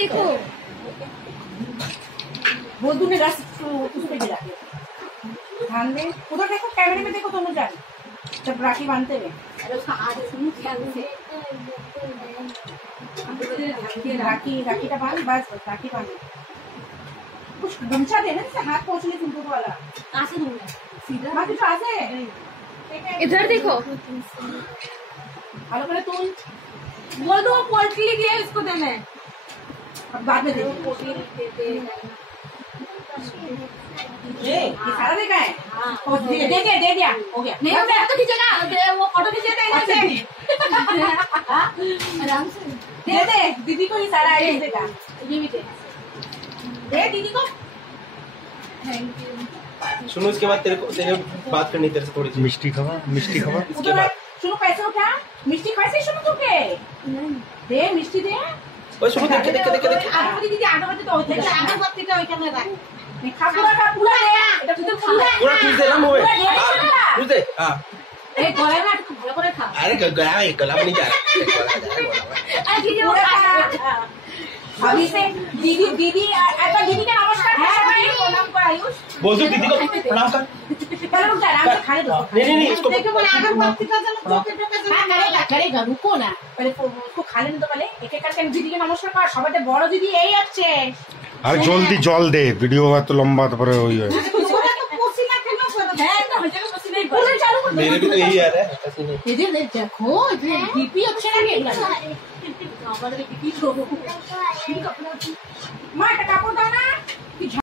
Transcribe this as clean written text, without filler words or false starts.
देखो वो तूने रस उस पे गिरा दिया। ध्यान दे, उधर देखो, कैमरे में देखो दोनों जान जब राखी बांधते हुए। अरे उसका हाथ सुन ध्यान से राखी का बांध, बस राखी बांध। कुछ गमछा देना जिससे हाथ पहुंचने तुमको वाला। कहाँ से दूंगा सीधा बाकी तो आसे इधर देखो। हेलो करे तुम बोल दो पोटली दिया इसको देने। अब बाद में देखो पोटली देते ये सारा देखा है। हाँ दे दिया हो गया। नहीं मैं तो खींचेगा वो फोटो खींचे थे आराम से दे दीदी को ये सारा आइडिया देगा। ये भी दे दीदी को। सुनो, इसके बाद तेरे बात करनी तेरे से थोड़ी सी। मिष्टी खबर इसके बाद सुनो पैसे उठा, मिष्टी कैसे सुनो तुके दे मिष्टी दे। ओए सुनो, देख दीदी आगरबत्ती तो होते हैं। आगरबत्ती का ওইখানে রাখ नहीं खा पूरा এটা তুই খা पूरा ठूस दे ना मुंह में। ठूस दे। हाँ এই গলায় না একটু ভালো করে খা। अरे गला में नहीं जा रहा। अभी से दीदी ऐसा दीदी का नमस्कार प्रणाम कर आयुष। बोल दो दीदी को प्रणाम कर। पहले रुक जा, आराम से खाने दो। नहीं इसको देखो बोले आगरबत्ती का जल चौके पे करेगा रुको ना, पहले उसको खा लेने दो। पहले एक एक करके दीदी के नमस्कार कर। সবাই বড় দিদি এই আছে। আর জলদি জল দে, ভিডিও এত লম্বা, তারপরে ওই হয়। ওটা তো পসিনা কেন করে হ্যাঁ তো হয়ে যাবে পসিনা পুরো চালু कर। मेरे भी तो यही आ रहा है ऐसे नहीं। दीदी देखो डीपी अच्छे लगे আমাদের কি কি করব মা একটা কাপড় দাও না।